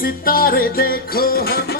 सितारे देखो हम।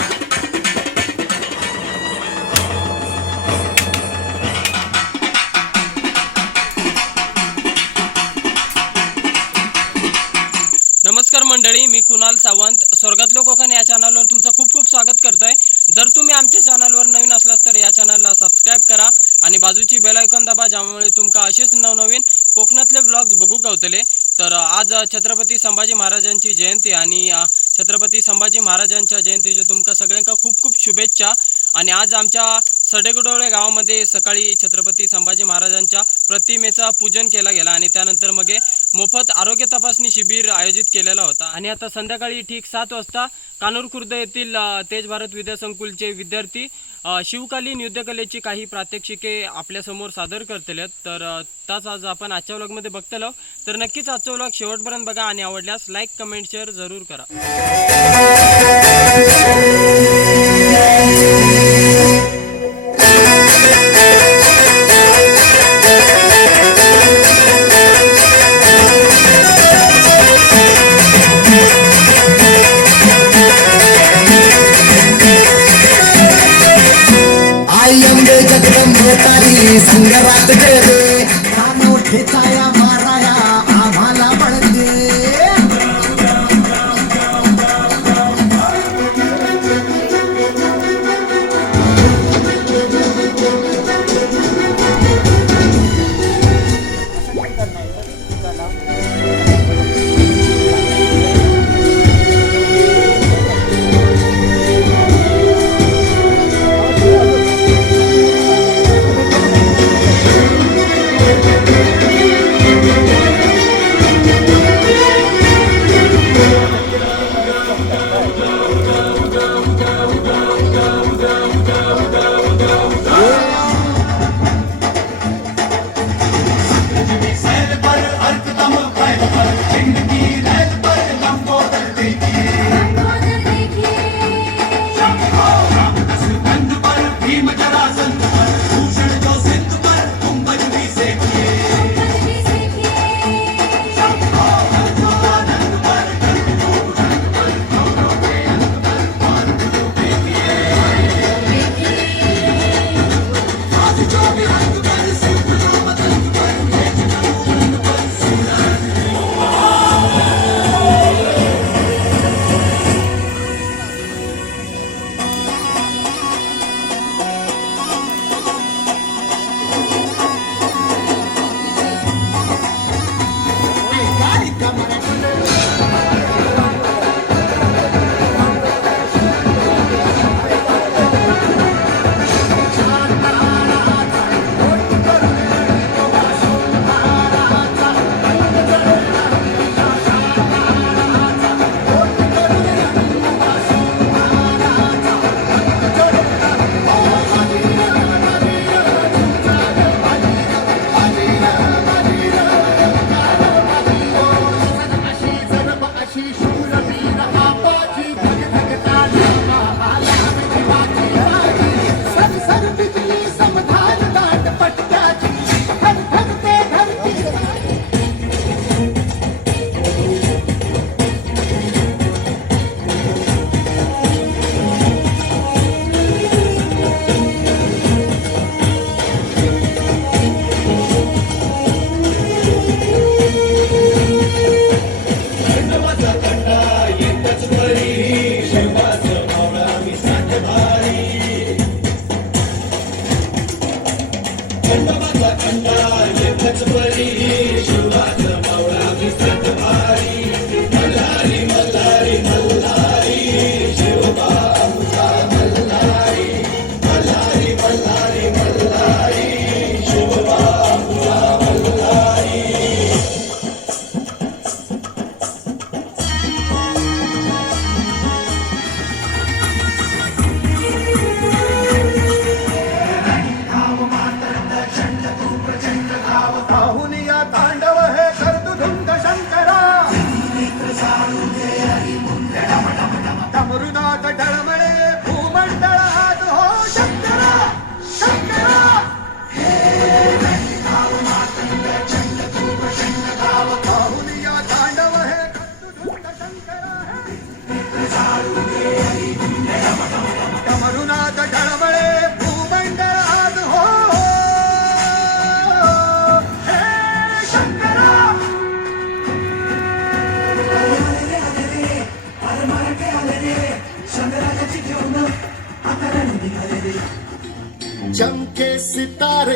नमस्कार मंडळी, मी कुणाल सावंत स्वर्गातलं कोकण या चॅनलवर तुमचं खूप खूप स्वागत करतोय। जर तुम्ही आमच्या चॅनलवर नवीन असलास तर या चॅनलला सबस्क्राइब करा आणि बाजूची बेल आयकॉन दाबा, ज्यामुळे तुमका असेच नवनवीन कोकणातले व्लॉग्स बघू गावतले। तर आज छत्रपती संभाजी महाराजांची जयंती आणि छत्रपती संभाजी महाराजांच्या जयंतीच्या तुमका सगळ्यांका खूप खूप शुभेच्छा। आणि आज आमच्या सडेगडोळे गावामध्ये सकाळी छत्रपती संभाजी महाराजांच्या प्रतिमेचा पूजन केला गेला आणि त्यानंतर मग मोफत आरोग्य तपासणी शिबिर आयोजित केलेला होता। आणि आता संध्याकाळी ठीक 7 वाजता कानूर खुर्द येथील तेज भारत विद्यासंकुलचे विद्यार्थी शिवकालीन युद्धकलेची काही प्रात्यक्षिके आपल्यासमोर सादर करतील। तर ताच आज आपण आजच्या व्लॉगमध्ये बघतलो। तर नक्कीच आजचा व्लॉग शेवटपर्यंत बघा आणि आवडल्यास लाईक कमेंट शेअर जरूर करा। आई अंबे जगदंबे तारी संगरात गेले, कानो ठेचाया माराया आम्हाला बळदे।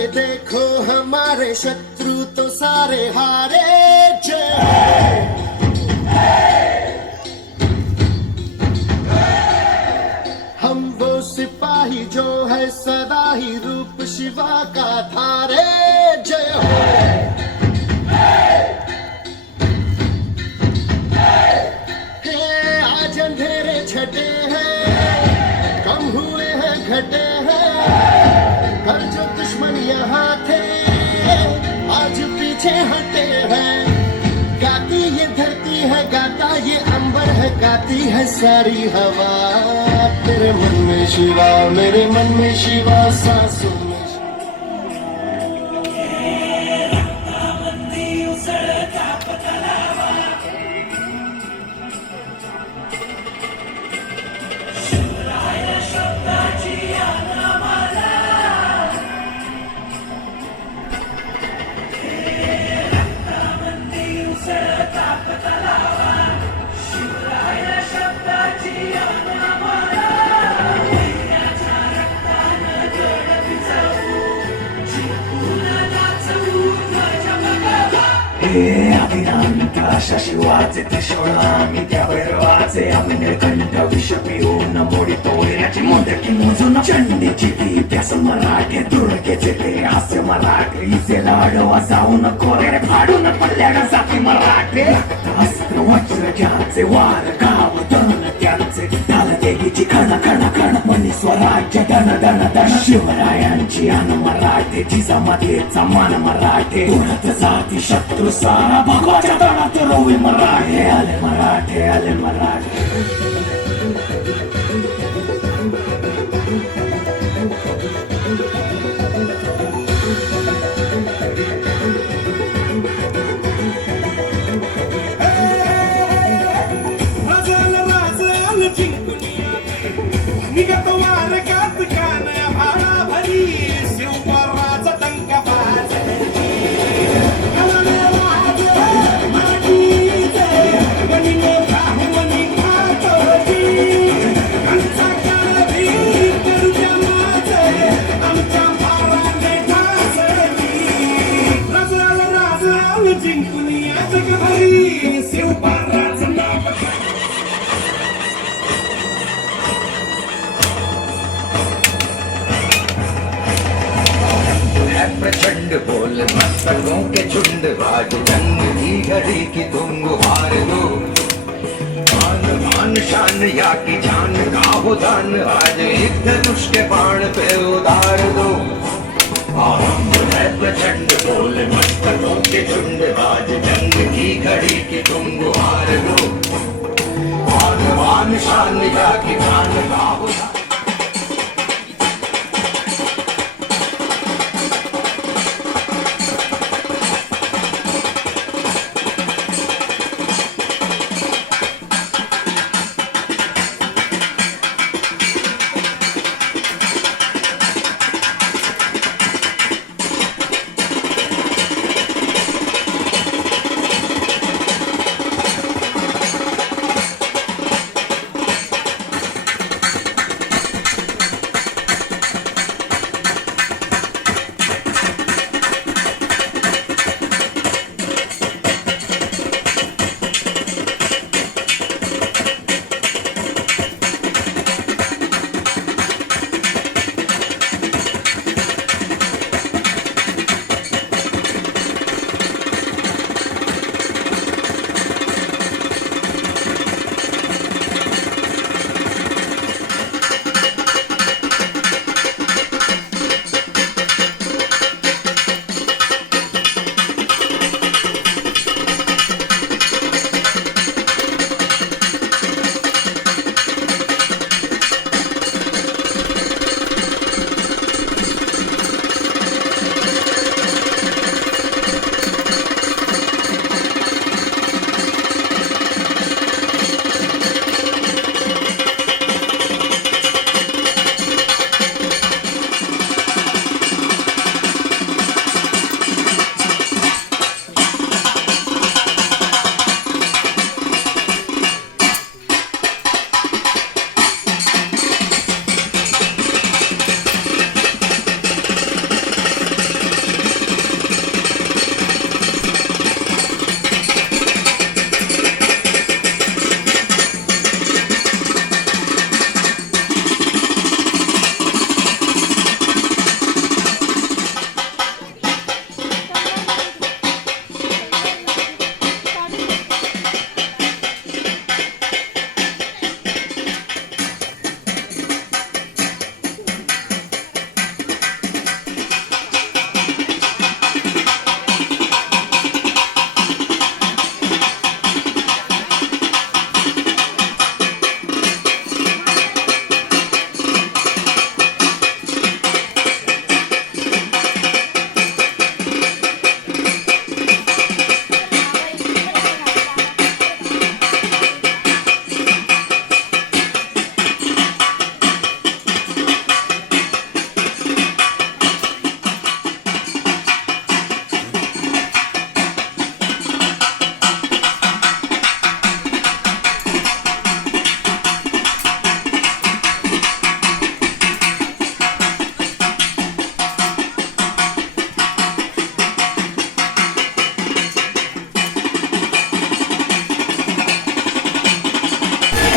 अरे देखो हमारे शत्रु तो सारे हारे जय हो। हम वो सिपाही जो है सदा ही रूप शिवा का धारे जय हो। हे आज अंधेरे छटे हैं, कम हुए हैं घटे हैं, हर जो दुश्मन यहाँ थे आज पीछे हटे हैं। गाती ये धरती है, गाता ये अंबर है, गाती है सारी हवा। तेरे मन में शिवा, मेरे मन में शिवा, सांसों में अभिरांत अशा शिवाचे त्रिशूळ आम्ही त्यावर वाचे आम्ही निळकंठ विष पिऊन मोडितो वैराची मोदकी मोजून चंडीची ती प्यास मराठे दुर्गेचे ते हास्य मराठे इसे लाडवा जाऊन कोरे फाडून पडल्यानं जाती मराठे अस्त्र वज्र ज्याचे वार गाव दन त्यांचे ढाल देगीची खण खण खण मनी स्वराज्य दन दन दन शिवरायांची अन मराठे जिजामातेचा मान मराठे उडत जाती शत्रू सारा भगवाच्या तळात रोवी मराठे आले मराठे आले मराठे निघतो मार्गात कान्या भाडा भरी शिवपराचा टंका जिंकून या जगभरी शिवपराचं नाव प्रचंड बोल मस्तकों के झुंड आज जंग की घड़ी की तुम हार दो मान मान शान या की जान का हो दान आज एक धनुष के बाण पे उतार दो आरंभ है प्रचंड बोल मस्तकों के झुंड आज जंग की घड़ी की तुम हार दो मान मान शान या की जान का हो दान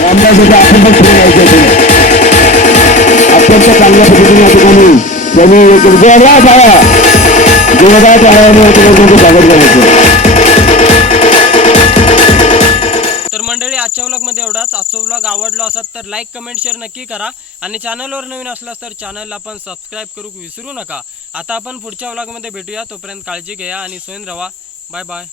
रामदाससाठी आपण पण पुढे यायचं आहे. अत्यंत चांगल्या पद्धतीने या ठिकाणी त्यांनी एक जोरदार टाळ्याने या ठिकाणी स्वागत करायचं. तर मंडळी आजच्या व्लॉगमध्ये एवढाच. आजचा व्लॉग आवडला असेल तर लाईक कमेंट शेअर नक्की करा आणि चॅनलवर नवीन असलास तर चॅनलला पण सबस्क्राईब करू विसरू नका. आता आपण पुढच्या व्लॉगमध्ये भेटूया. तोपर्यंत काळजी घ्या आणि सोयीन रहा. Bye bye.